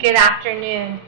Good afternoon.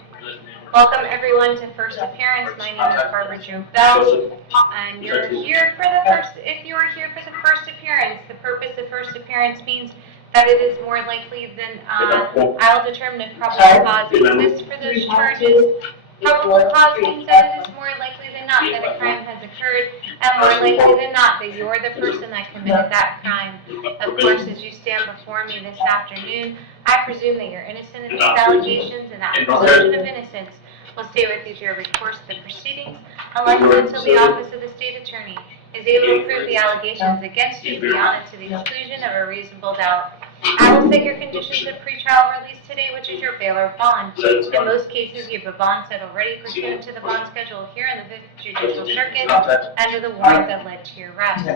Welcome everyone to First Appearance. My name is Barbara Jo Bell, and you're here for the first. If you are here for the first appearance, the purpose of first appearance means that it is more likely than I'll determine if probable cause exists for those charges. Probable cause means that it is more likely than not that a crime has occurred, and more likely than not that you're the person that committed that crime. Of course, as you stand before me this afternoon, I presume that you're innocent of these allegations, and that presumption of innocence will stay with you through every course of the proceedings, unless and until the Office of the State Attorney is able to prove the allegations against you beyond and to the exclusion of a reasonable doubt. I will set your conditions of pretrial release today, which is your bail or bond. In most cases, you have a bond set already pursuant to the bond schedule here in the 5th Judicial Circuit under the warrant that led to your arrest.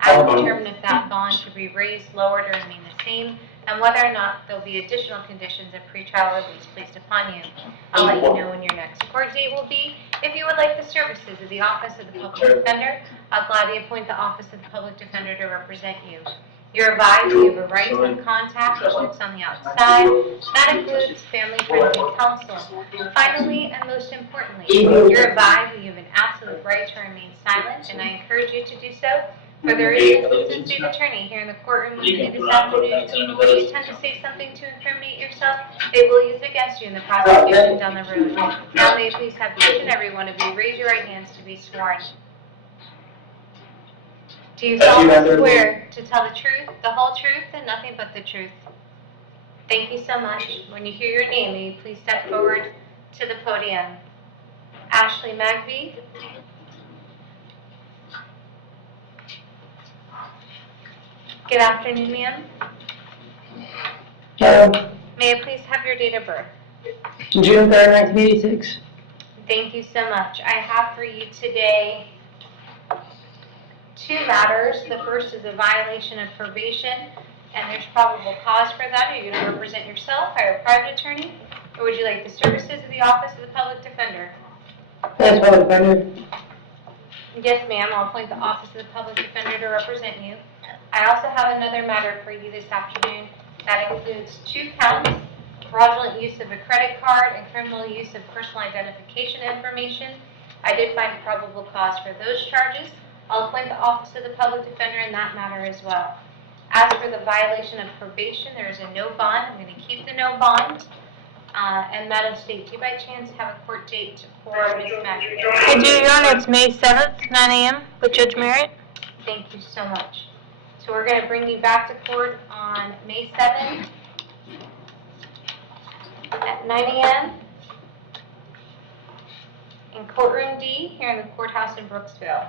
I will determine if that bond should be raised, lowered, or remain the same, and whether or not there will be additional conditions of pretrial release placed upon you. I'll let you know when your next court date will be. If you would like the services of the Office of the Public Defender, I'll gladly appoint the Office of the Public Defender to represent you. You're advised you have a right to contact the folks on the outside. That includes family, friends, and counsel. Finally, and most importantly, you're advised that you have an absolute right to remain silent, and I encourage you to do so. For there is an assistant state attorney here in the courtroom with me this afternoon. When you tend to say something to incriminate yourself, they will use it against you in the prosecution down the road. Now may I please have each and every one of you raise your right hands to be sworn. Do you solemnly swear to tell the truth, the whole truth, and nothing but the truth? Thank you so much. When you hear your name, may you please step forward to the podium. Ashley Magby. Good afternoon, ma'am. Hello. May I please have your date of birth? June 3rd, 1986. Thank you so much. I have for you today two matters. The first is a violation of probation, and there's probable cause for that. Are you going to represent yourself, hire a private attorney, or would you like the services of the Office of the Public Defender? That's Public Defender. Yes, ma'am. I'll appoint the Office of the Public Defender to represent you. I also have another matter for you this afternoon that includes 2 counts, fraudulent use of a credit card and criminal use of personal identification information. I did find probable cause for those charges. I'll appoint the Office of the Public Defender in that matter as well. As for the violation of probation, there is a no bond. I'm going to keep the no bond. And Madam State, do you by chance have a court date for Ms. Maggie? I do, Your Honor. It's May 7th, 9 a.m. with Judge Merritt. Thank you so much. So we're going to bring you back to court on May 7th at 9 a.m. in courtroom D here in the courthouse in Brooksville.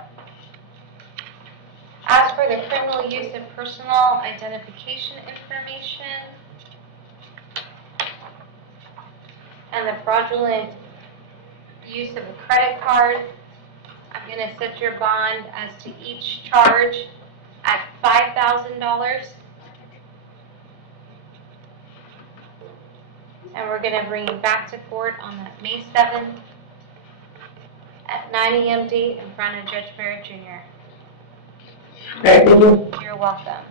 As for the criminal use of personal identification information and the fraudulent use of a credit card, I'm going to set your bond as to each charge at $5,000. And we're going to bring you back to court on that May 7th at 9 a.m. date in front of Judge Merritt, Jr. Thank you. You're welcome.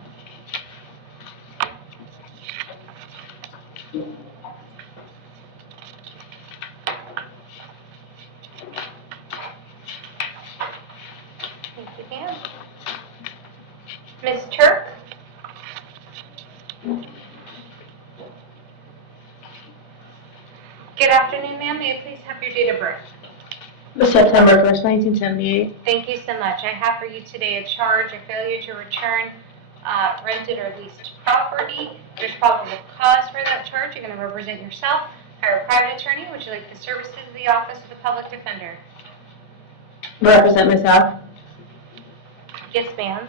Thank you, ma'am. Ms. Turk? Good afternoon, ma'am. May I please have your date of birth? September 1st, 1978. Thank you so much. I have for you today a charge of failure to return rented or leased property. There's probable cause for that charge. You're going to represent yourself, hire a private attorney. Would you like the services of the Office of the Public Defender? Represent myself. Yes, ma'am.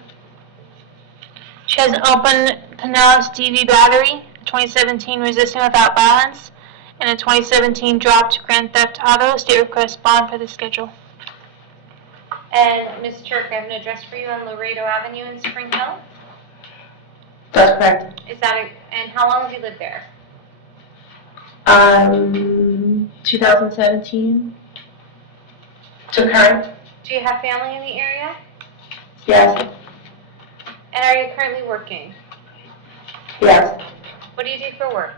She has an open Pinellas DV battery, 2017 resisting without violence, and a 2017 dropped Grand Theft Auto. State request bond for the schedule. And Ms. Turk, I have an address for you on Laredo Avenue in Spring Hill. That's correct. Is that and how long have you lived there? 2017 to current. Do you have family in the area? Yes. And are you currently working? Yes. What do you do for work?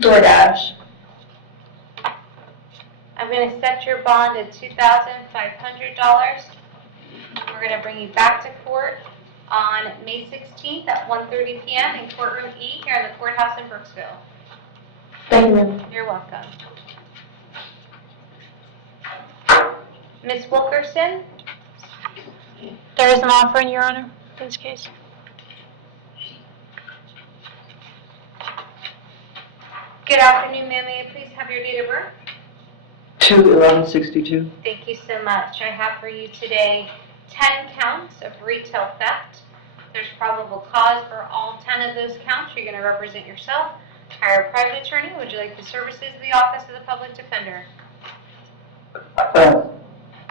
DoorDash. I'm going to set your bond at $2,500. We're going to bring you back to court on May 16th at 1:30 p.m. in courtroom E here in the courthouse in Brooksville. Thank you, ma'am. You're welcome. Ms. Wilkerson? There is an offer in Your Honor for this case. Good afternoon, ma'am. May I please have your date of birth? 2/11/62. Thank you so much. I have for you today 10 counts of retail theft. There's probable cause for all 10 of those counts. You're going to represent yourself. Hire a private attorney. Would you like the services of the Office of the Public Defender?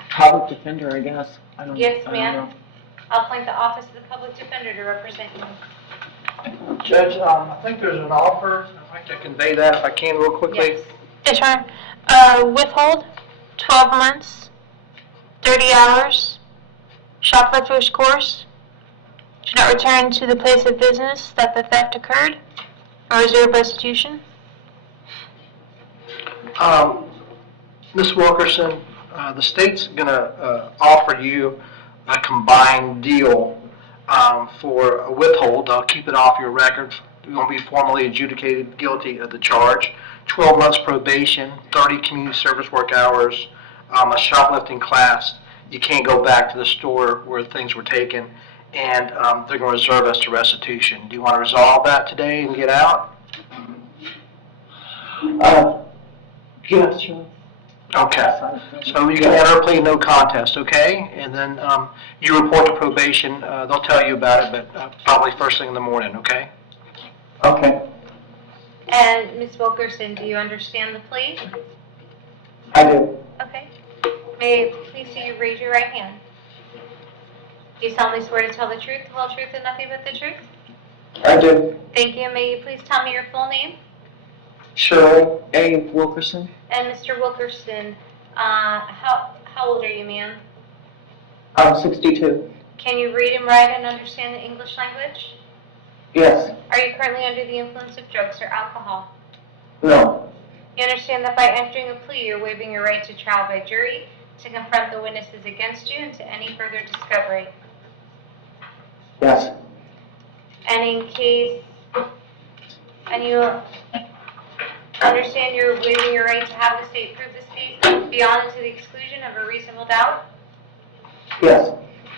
Public defender, I guess. Yes, I don't ma'am. know. I'll appoint the Office of the Public Defender to represent you. Judge, I think there's an offer. I'd like to convey that if I can real quickly. Yes. Yes, Your Honor. Withhold, 12 months, 30 hours, shoplifter's course, should not return to the place of business that the theft occurred, or reserve restitution. Ms. Wilkerson, the state's going to offer you a combined deal for a withhold. I'll keep it off your record. You won't be formally adjudicated guilty of the charge. 12 months probation, 30 community service work hours, a shoplifting class. You can't go back to the store where things were taken, and they're going to reserve us to restitution. Do you want to resolve that today and get out? Yes, sure. Okay. So you can enter a plea no contest, okay? And then you report to probation. They'll tell you about it, but probably first thing in the morning, okay? Okay, And Ms. Wilkerson, do you understand the plea? I do. Okay. May I please see you raise your right hand? Do you solemnly swear to tell the truth, the whole truth, and nothing but the truth? I do. Thank you. May you please tell me your full name? Shirley A. Wilkerson, And Mr. Wilkerson, how old are you, ma'am? I'm 62. Can you read and write and understand the English language? Yes. Are you currently under the influence of drugs or alcohol? No. You understand that by entering a plea, you're waiving your right to trial by jury, to confront the witnesses against you, and to any further discovery. Yes. And you understand you're waiving your right to have the state prove this case beyond and to the exclusion of a reasonable doubt? Yes.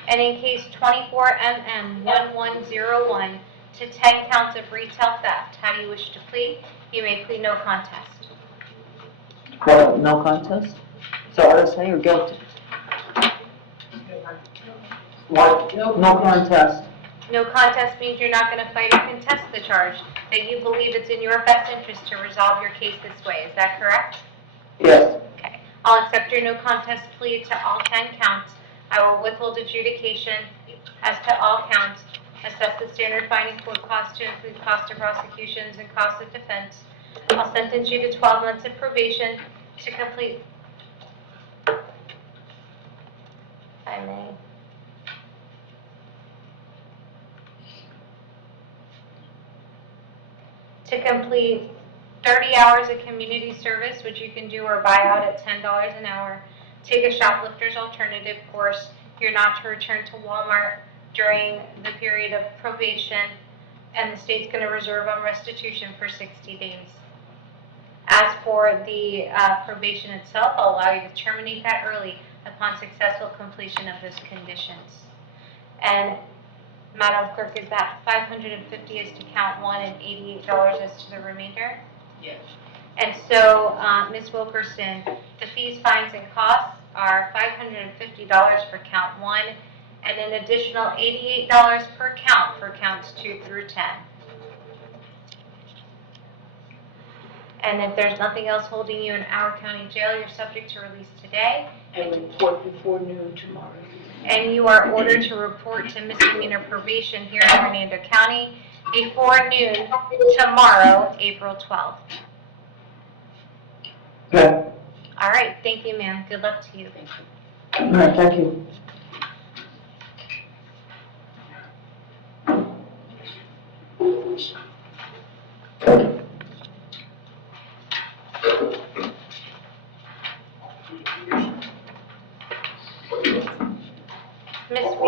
And in case 24MM1101 to 10 counts of retail theft, how do you wish to plead? You may plead no contest. What, no contest? Is that what I say, or guilty? What? No contest. No contest means you're not going to fight or contest the charge, that you believe it's in your best interest to resolve your case this way. Is that correct? Yes. Okay. I'll accept your no contest plea to all 10 counts. I will withhold adjudication as to all counts, assess the standard finding court cost to include cost of prosecutions and cost of defense. I'll sentence you to 12 months of probation to complete. If I may. To complete 30 hours of community service, which you can do or buy out at $10 an hour. Take a shoplifter's alternative course. You're not to return to Walmart during the period of probation, and the state's going to reserve on restitution for 60 days. As for the probation itself, I'll allow you to terminate that early upon successful completion of those conditions. And Madam Clerk, is that $550 as to count one and $88 as to the remainder? Yes. And so, Ms. Wilkerson, the fees, fines, and costs are $550 for count one, and an additional $88 per count for counts 2 through 10. And if there's nothing else holding you in our county jail, you're subject to release today. And report before noon tomorrow. And you are ordered to report to misdemeanor probation here in Hernando County before noon tomorrow, April 12th. Okay. All right, thank you, ma'am. Good luck to you. All right, thank you.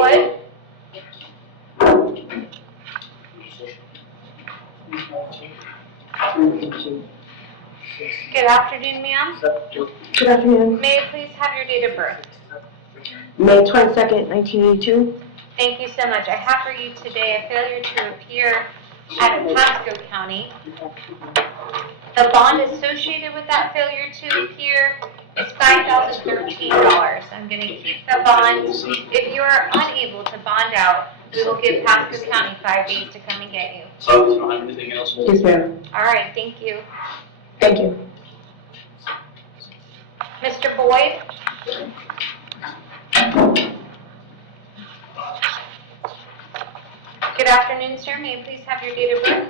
Wood? Good afternoon, ma'am. Good afternoon. May I please have your date of birth? May 22nd, 1982. Thank you so much. I have for you today a failure to appear out of Pasco County. The bond associated with that failure to appear is $5,013. I'm going to keep the bond. If you are unable to bond out, we will give Pasco County 5 days to come and get you. So, don't have anything else? Yes, ma'am. All right, thank you. Thank you. Mr. Boyd? Good afternoon, sir. May I please have your date of birth?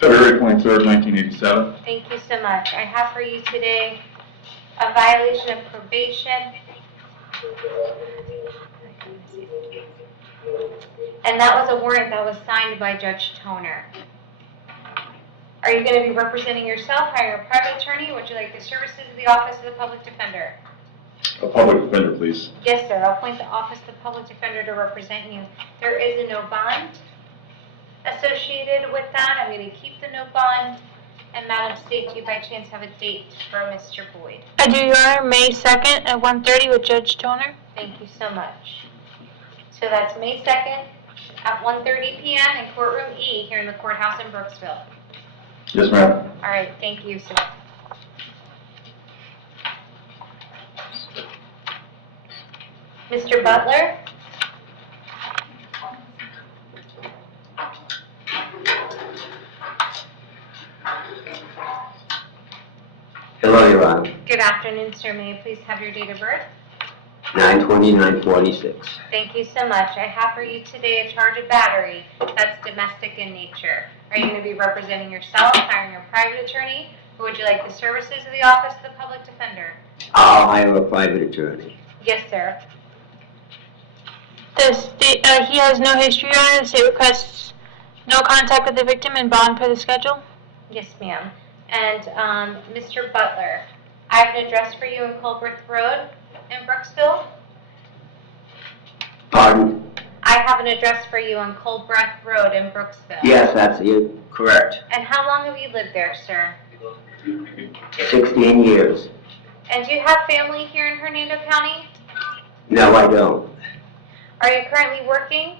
February 23rd, 1987. Thank you so much. I have for you today a violation of probation. And that was a warrant that was signed by Judge Toner. Are you going to be representing yourself, hire a private attorney, or would you like the services of the Office of the Public Defender? A public defender, please. Yes, sir. I'll appoint the Office of the Public Defender to represent you. There is a no bond associated with that. I'm going to keep the no bond. And Madam State, do you by chance have a date for Mr. Boyd? I do, Your Honor, May 2nd at 1:30 with Judge Toner. Thank you so much. So that's May 2nd at 1:30 p.m. in courtroom E here in the courthouse in Brooksville. Yes, ma'am. All right, thank you, sir. Mr. Butler? Hello, Your Honor. Good afternoon, sir. May I please have your date of birth? 9/29/46. Thank you so much. I have for you today a charge of battery that's domestic in nature. Are you going to be representing yourself, hiring a private attorney, or would you like the services of the Office of the Public Defender? I'll hire a private attorney. Yes, sir. The state, he has no history, Your Honor. The state requests no contact with the victim and bond per the schedule. Yes, ma'am. And Mr. Butler, I have an address for you in Culbreth Road in Brooksville. Pardon? I have an address for you on Culbreth Road in Brooksville. Yes, that's you. Correct. And how long have you lived there, sir? 16 years. And do you have family here in Hernando County? No, I don't. Are you currently working?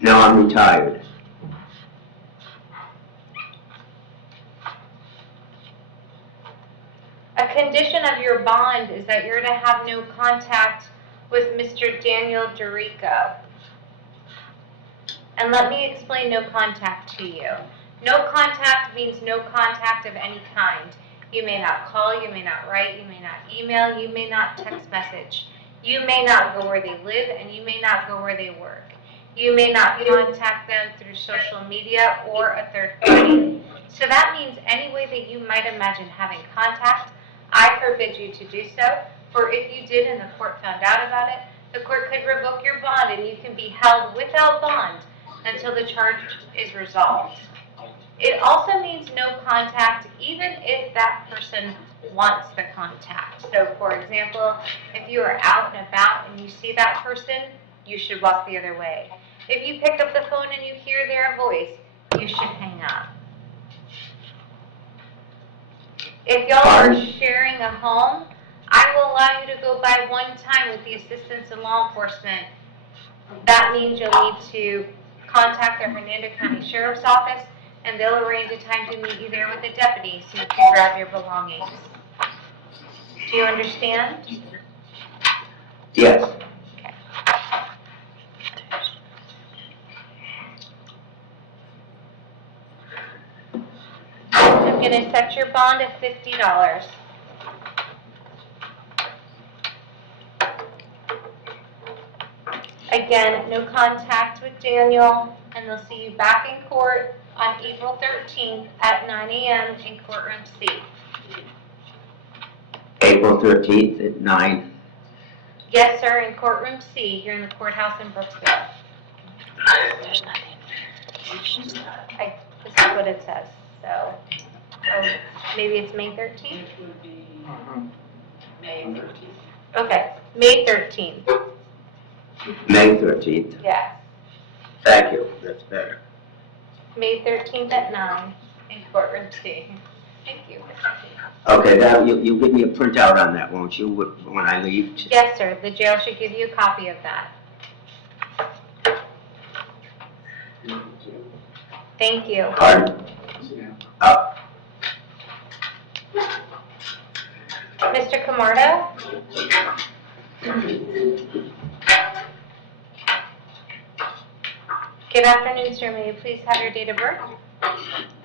No, I'm retired. A condition of your bond is that you're to have no contact with Mr. Daniel Dorico. And let me explain no contact to you. No contact means no contact of any kind. You may not call, you may not write, you may not email, you may not text message. You may not go where they live, and you may not go where they work. You may not contact them through social media or a third party. So that means any way that you might imagine having contact, I forbid you to do so, for if you did and the court found out about it, the court could revoke your bond and you can be held without bond until the charge is resolved. It also means no contact even if that person wants the contact. So for example, if you are out and about and you see that person, you should walk the other way. If you pick up the phone and you hear their voice, you should hang up. If y'all are sharing a home, I will allow you to go by one time with the assistance of law enforcement. That means you'll need to contact the Hernando County Sheriff's Office, and they'll arrange a time to meet you there with a deputy so you can grab your belongings. Do you understand? Yes. Okay. I'm going to set your bond at $50. Again, no contact with Daniel, and they'll see you back in court on April 13th at 9 a.m. in courtroom C. April 13th at 9. Yes, sir, in courtroom C here in the courthouse in Brooksville. There's nothing. This is what it says. So, maybe it's May 13th? May 13th. Okay, May 13th. May 13th. Yes. Thank you, that's better. May 13th at 9 in courtroom C. Thank you. Okay, now you'll give me a printout on that, won't you, when I leave? Yes, sir. The jail should give you a copy of that. Thank you. Pardon? Mr. Camardo? Good afternoon, sir. May you please have your date of birth?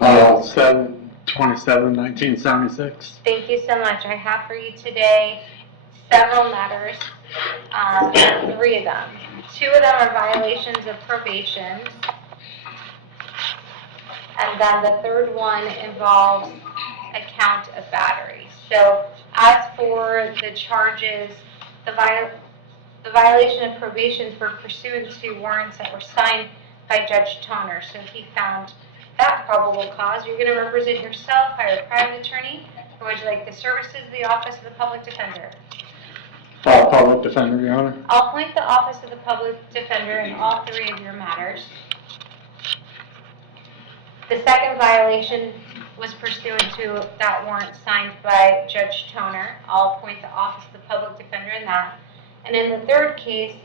7/27/1976. Thank you so much. I have for you today several matters, 3 of them. 2 of them are violations of probation, and then the third one involves a count of battery. So as for the charges, the violation of probation for pursuant to warrants that were signed by Judge Toner. So he found that probable cause. You're going to represent yourself, hire a private attorney, or would you like the services of the Office of the Public Defender? Public Defender, Your Honor. I'll appoint the Office of the Public Defender in all 3 of your matters. The second violation was pursuant to that warrant signed by Judge Toner. I'll appoint the Office of the Public Defender in that. And in the third case,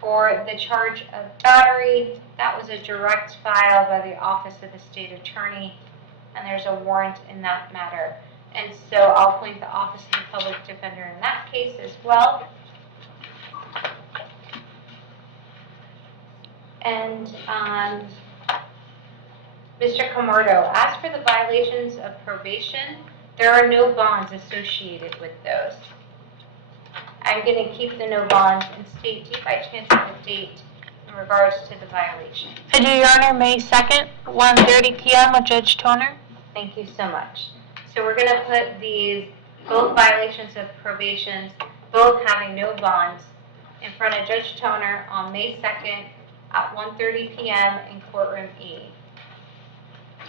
for the charge of battery, that was a direct file by the Office of the State Attorney, and there's a warrant in that matter. And so I'll appoint the Office of the Public Defender in that case as well. And Mr. Camardo, as for the violations of probation, there are no bonds associated with those. I'm going to keep the no bonds and state, do you by chance have a date in regards to the violation? I do, Your Honor, May 2nd, 1:30 p.m. with Judge Toner. Thank you so much. So we're going to put these, both violations of probation, both having no bonds, in front of Judge Toner on May 2nd at 1:30 p.m. in courtroom E.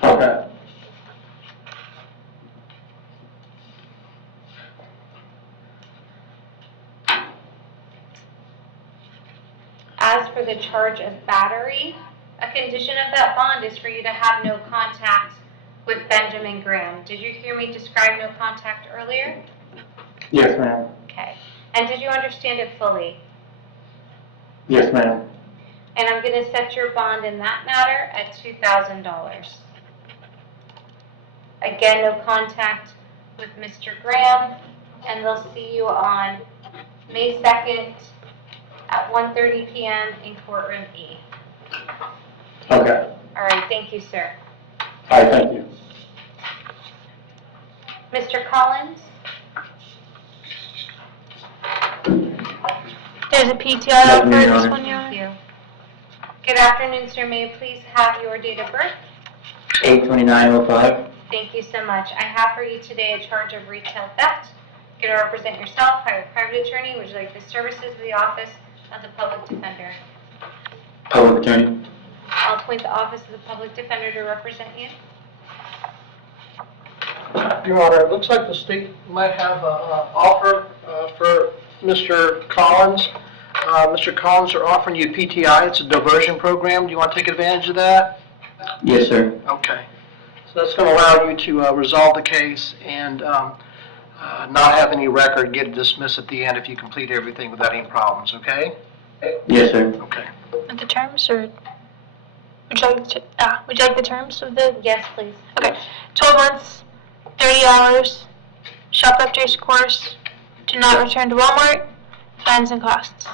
Okay. As for the charge of battery, a condition of that bond is for you to have no contact with Benjamin Graham. Did you hear me describe no contact earlier? Yes, ma'am. Okay. And did you understand it fully? Yes, ma'am. And I'm going to set your bond in that matter at $2,000. Again, no contact with Mr. Graham, and they'll see you on May 2nd at 1:30 p.m. in courtroom E. Okay. All right, thank you, sir. All right, thank you. Mr. Collins? There's a PTI for this one, Your Honor. Thank you. Good afternoon, sir. May you please have your date of birth? 8/29/05. Thank you so much. I have for you today a charge of retail theft. You're going to represent yourself, hire a private attorney. Would you like the services of the Office of the Public Defender? Public attorney. I'll appoint the Office of the Public Defender to represent you. Your Honor, it looks like the state might have an offer for Mr. Collins. Mr. Collins, are offering you PTI. It's a diversion program. Do you want to take advantage of that? Yes, sir. Okay. So that's going to allow you to resolve the case and not have any record get dismissed at the end if you complete everything without any problems, okay? Yes, sir. Okay. With the terms, or would you like the terms of the? Yes, please. Okay, 12 months, 30 hours, shoplifters course, do not return to Walmart, fines and costs.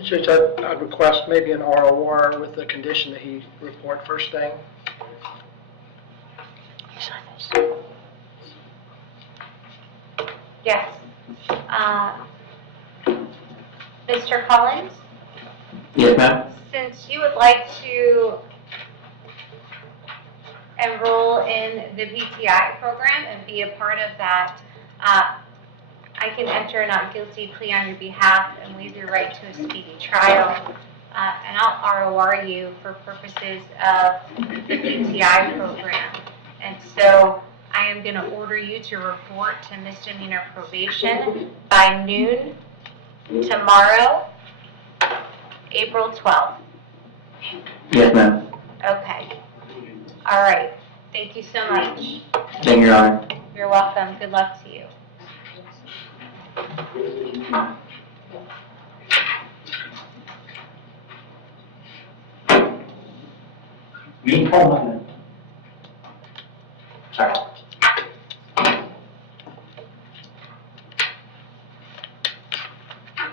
Judge, I'd request maybe an ROR with the condition that he report first thing. Yes. Mr. Collins, Yes, ma'am. since you would like to enroll in the PTI program and be a part of that, I can enter a not guilty plea on your behalf and waive your right to a speedy trial. And I'll ROR you for purposes of the PTI program. And so I am am going to order you to report to misdemeanor probation by noon tomorrow, April 12th. Yes, ma'am. Okay. All right. Thank you so much. Thank you, Your Honor. You're welcome. Good luck to you.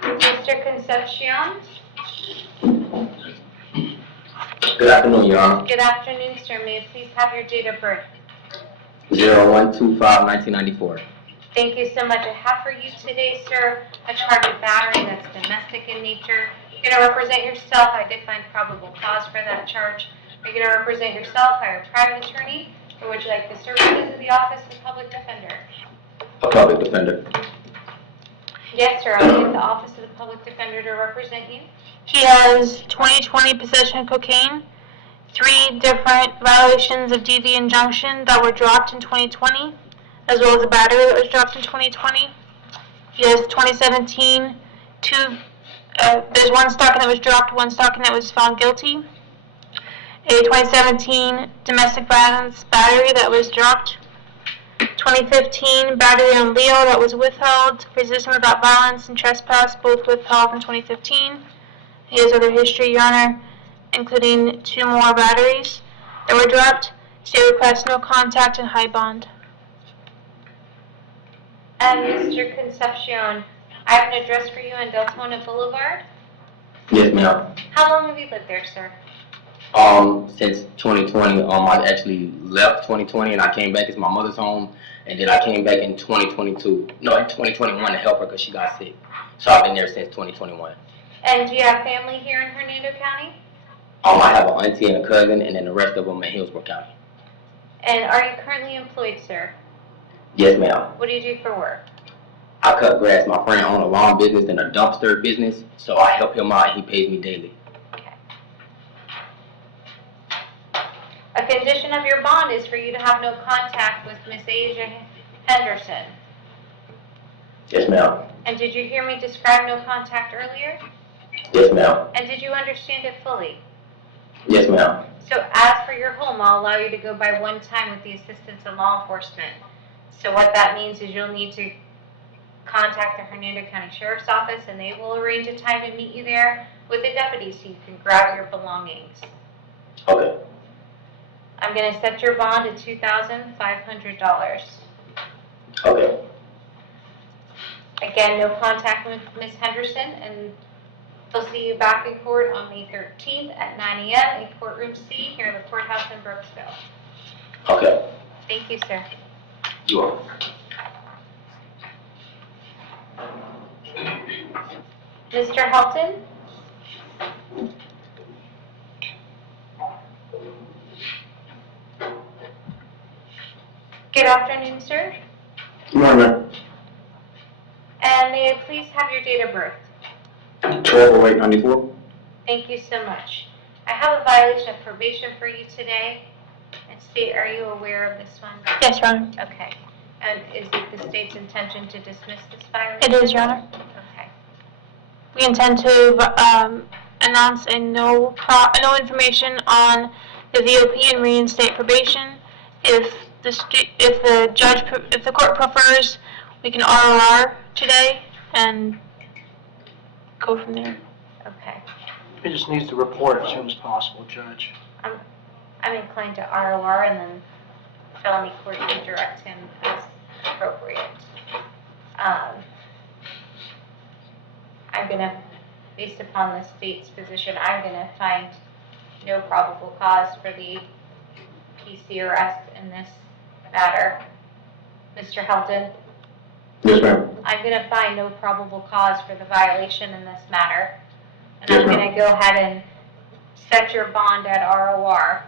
Mr. Concepcion? Good afternoon, Your Honor. Good afternoon, sir. May I please have your date of birth? 0125-1994. Thank you so much. I have for you today, sir, a charge of battery that's domestic in nature. You're going to represent yourself. I did find probable cause for that charge. Are you going to represent yourself by a private attorney, or would you like the services of the Office of the Public Defender? A public defender. Yes, sir. I'll get the Office of the Public Defender to represent you. He has 2020 possession of cocaine, 3 different violations of DV injunction that were dropped in 2020, as well as a battery that was dropped in 2020. He has 2017, there's 1 stocking that was dropped, 1 stocking that was found guilty. A 2017 domestic violence battery that was dropped. 2015 battery on Leo that was withheld. Resisting without violence and trespass, both withheld in 2015. He has other history, Your Honor, including 2 more batteries that were dropped. State requests no contact and high bond. And Mr. Concepcion, I have an address for you on Deltona Boulevard. Yes, ma'am. How long have you lived there, sir? Since 2020, I actually left 2020 and I came back as my mother's home, and then I came back in 2021 to help her because she got sick. So I've been there since 2021. And do you have family here in Hernando County? I have an auntie and a cousin, and then the rest of them in Hillsborough County. And are you currently employed, sir? Yes, ma'am. What do you do for work? I cut grass. My friend owned a lawn business and a dumpster business, so I help him out and he pays me daily. A condition of your bond is for you to have no contact with Miss Asia Henderson. Yes, ma'am. And did you hear me describe no contact earlier? Yes, ma'am. And did you understand it fully? Yes, ma'am. So as for your home, I'll allow you to go by 1 time with the assistance of law enforcement. So what that means is you'll need to contact the Hernando County Sheriff's Office, and they will arrange a time to meet you there with a deputy so you can grab your belongings. Okay. I'm going to set your bond at $2,500. Okay. Again, no contact with Ms. Henderson, and they'll see you back in court on May 13th at 9 a.m. in courtroom C here in the courthouse in Brooksville. Okay. Thank you, sir. You are. Mr. Helton? Good afternoon, sir. Good morning, ma'am. And may I please have your date of birth? 12/08/94. Thank you so much. I have a violation of probation for you today. And state, are you aware of this one? Yes, Your Honor. Okay. And is it the state's intention to dismiss this violation? It is, Your Honor. Okay. We intend to announce no information on the VOP and reinstate probation. If the court prefers, we can ROR today and go from there. Okay. He just needs to report as soon as possible, Judge. I'm inclined to ROR and then felony court to direct him as appropriate. I'm gonna, based upon the state's position, I'm gonna find no probable cause for the PC arrest in this matter. Mr. Helton, Yes, ma'am. I'm gonna find no probable cause for the violation in this matter. And Yes, I'm ma'am. gonna go ahead and set your bond at ROR.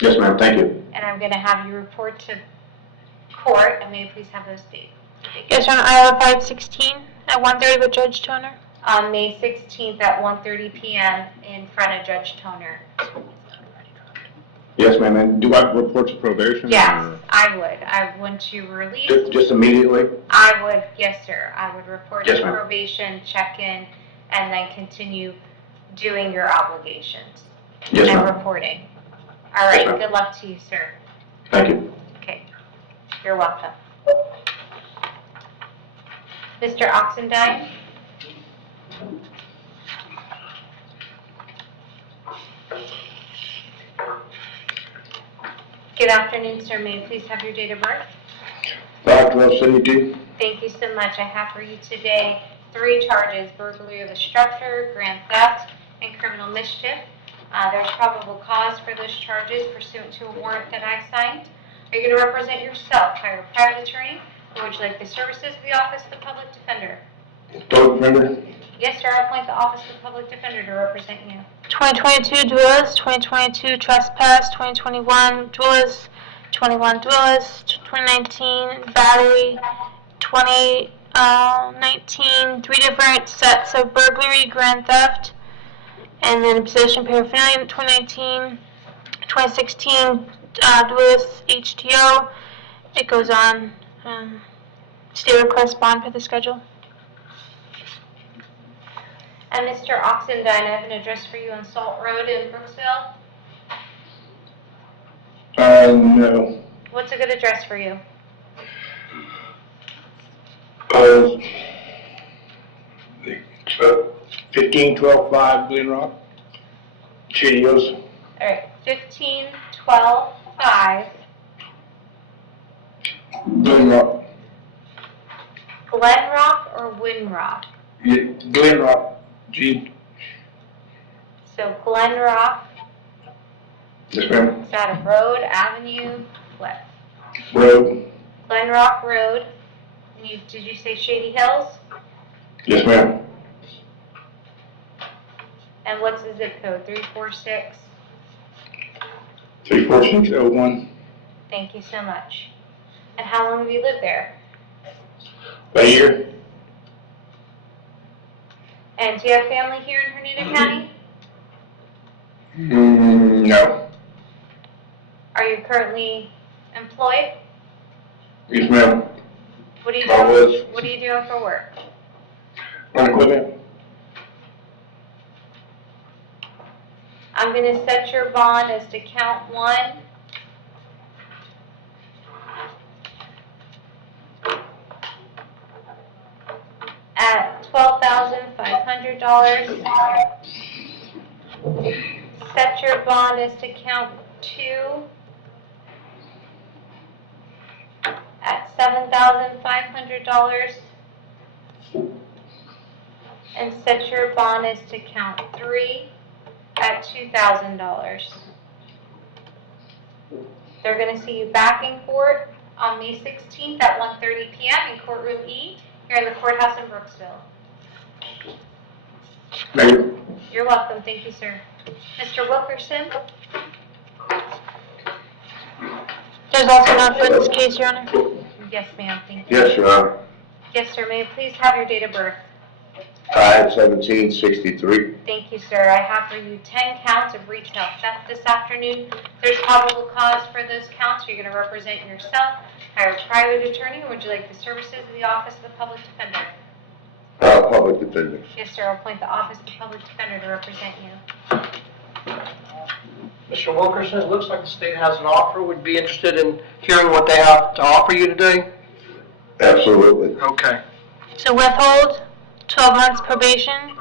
Yes, ma'am, thank you. And I'm gonna have you report to court, and may I please have those dates? Yes, Your Honor. I have 5/16 at 1:30 with Judge Toner. On May 16th at 1:30 p.m. in front of Judge Toner. Yes, ma'am, and do I report to probation? Yes, or I would. Once you were released, Just immediately? I would, yes, sir. I would report Yes, to ma'am. probation, check in, and then continue doing your obligations. Yes, And ma'am. reporting. All Yes, right, ma'am. good luck to you, sir. Thank you. Okay, you're welcome. Mr. Oxendine? Good afternoon, sir. May I please have your date of birth? 5/12/72. Thank you so much. I have for you today 3 charges: burglary of a structure, grand theft, and criminal mischief. There's probable cause for those charges pursuant to a warrant that I signed. Are you going to represent yourself, hire a private attorney, or would you like the services of the Office of the Public Defender? Public defender? Yes, sir. I'll appoint the Office of the Public Defender to represent you. 2022 duelist, 2022 trespass, 2021 duelist, 21 duelist, 2019 battery, 2019 3 different sets of burglary, grand theft, and then possession paraphernalia. 2019, 2016 duelist, HTO. It goes on. State request bond for the schedule. And Mr. Oxendine, I have an address for you on Salt Road in Brooksville. No. What's a good address for you? 15-12-5 Glen Rock. Cheerios. All right, 1512-5 Glen Rock. Glen Rock or Winrock? Yeah, Glen Rock. G. So Glen Rock, Yes, ma'am. is that a road, avenue, what? Road. Glen Rock Road. And did you say Shady Hills? Yes, ma'am. And what's the zip code? 346? 34601. Thank you so much. And how long have you lived there? A year. And do you have family here in Hernando County? No. Are you currently employed? Yes, ma'am. What are you I doing? was. What are you doing for work? Run equipment. I'm going to set your bond as to count 1. At $12,500. Set your bond as to count 2 at $7,500. And set your bond as to count 3 at $2,000. They're going to see you back in court on May 16th at 1:30 p.m. in courtroom E here in the courthouse in Brooksville. Thank you. You're welcome. Thank you, sir. Mr. Wilkerson? There's also an offense case, Your Honor. Yes, ma'am. Thank you. Yes, Your Honor. Yes, sir. May I please have your date of birth? 5/17/63. Thank you, sir. I have for you 10 counts of retail theft this afternoon. There's probable cause for those counts. You're going to represent yourself, hire a private attorney, or would you like the services of the Office of the Public Defender? Public defender. Yes, sir. I'll appoint the Office of the Public Defender to represent you. Mr. Wilkerson, it looks like the state has an offer. Would be interested in hearing what they have to offer you today? Absolutely. Okay. So withhold, 12 months probation,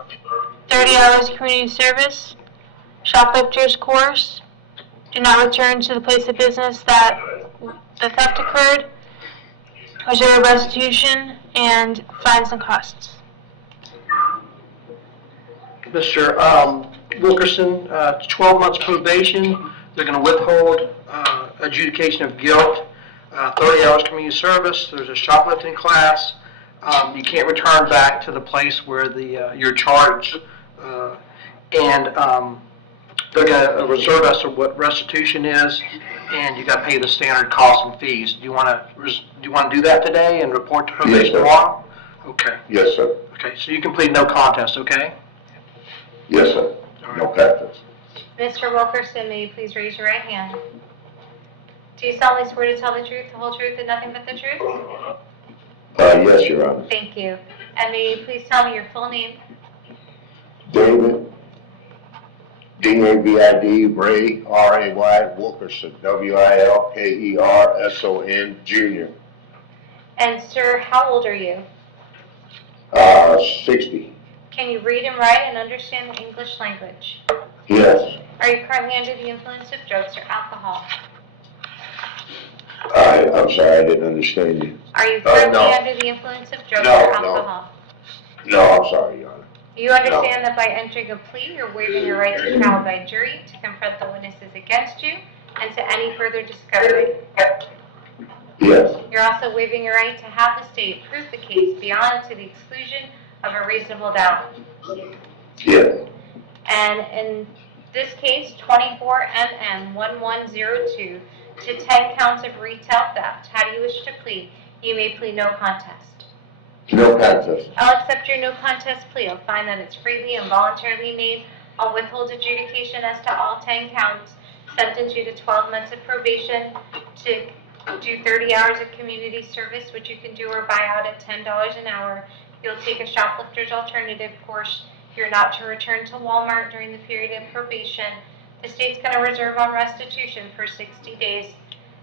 30 hours community service, shoplifters course, do not return to the place of business that the theft occurred, reserve restitution, and fines and costs. Mr. Wilkerson, 12 months probation. They're going to withhold adjudication of guilt, 30 hours community service. There's a shoplifting class. You can't return back to the place where you're charged. And they're going to reserve us of what restitution is, and you got to pay the standard costs and fees. Do you want to do that today and report to probation sir. tomorrow? Okay. Yes, sir. Okay. So you can plead no contest. Okay. Yes, sir. All right. No contest. Mr. Wilkerson, may you please raise your right hand? Do you solemnly swear to tell the truth, the whole truth, and nothing but the truth? Yes, Your Honor. Thank you. And may you please tell me your full name? David, D-A-V-I-D, Ray, R-A-Y, Wilkerson, W-I-L-K-E-R-S-O-N, Jr. And sir, how old are you? 60. Can you read and write and understand the English language? Yes. Are you currently under the influence of drugs or alcohol? I'm sorry, I didn't understand you. Are you currently no. under the influence of drugs No, or no. alcohol? No, I'm sorry, Your Honor. You understand that by entering a plea, you're waiving your right to trial by jury, to confront the witnesses against you, and to any further discovery. Yes. You're also waiving your right to have the state prove the case beyond and to the exclusion of a reasonable doubt. Yes. And in this case, 24 MM 1102 to 10 counts of retail theft. How do you wish to plead? You may plead no contest. No contest. I'll accept your no contest plea. I'll find that it's freely and voluntarily made. I'll withhold adjudication as to all 10 counts, sentence you to 12 months of probation, to do 30 hours of community service, which you can do or buy out at $10 an hour. You'll take a shoplifter's alternative course. You're not to return to Walmart during the period of probation. The state's going to reserve on restitution for 60 days,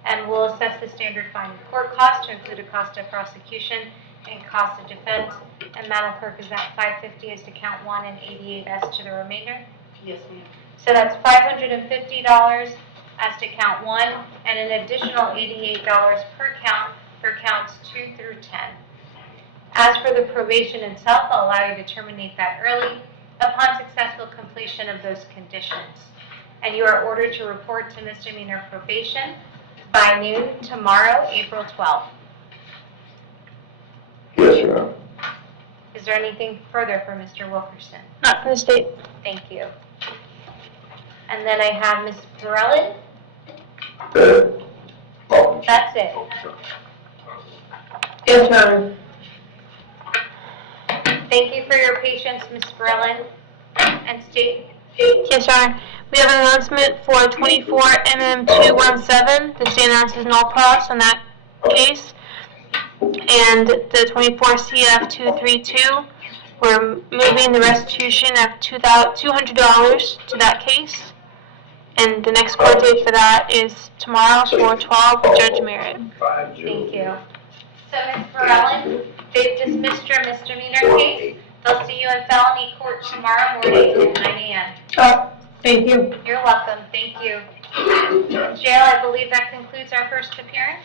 and we'll assess the standard fine and court cost to include a cost of prosecution and cost of defense. And Madam Clerk, is that $550 as to count 1 and $88 as to the remainder? Yes, ma'am. So that's $550 as to count 1, and an additional $88 per count for counts 2 through 10. As for the probation itself, I'll allow you to terminate that early upon successful completion of those conditions. And you are ordered to report to misdemeanor probation by noon tomorrow, April 12th. Yes, Your Honor. Is there anything further for Mr. Wilkerson? Not from the state. Thank you. And then I have Ms. Perrellan. That's it. Yes, Your Honor. Thank you for your patience, Ms. Perrellan. And state. Yes, Your Honor. We have an announcement for 24 MM217. The state announces no pause on that case. And the 24 CF232, we're moving the restitution of $200 to that case. And the next court date for that is tomorrow, 4/12, with Judge Merritt. Thank you. So, Ms. Perrellan, they've dismissed your misdemeanor case. They'll see you in felony court tomorrow morning at 9 a.m. Thank you. You're welcome. Thank you. Jail, I believe that concludes our first appearance.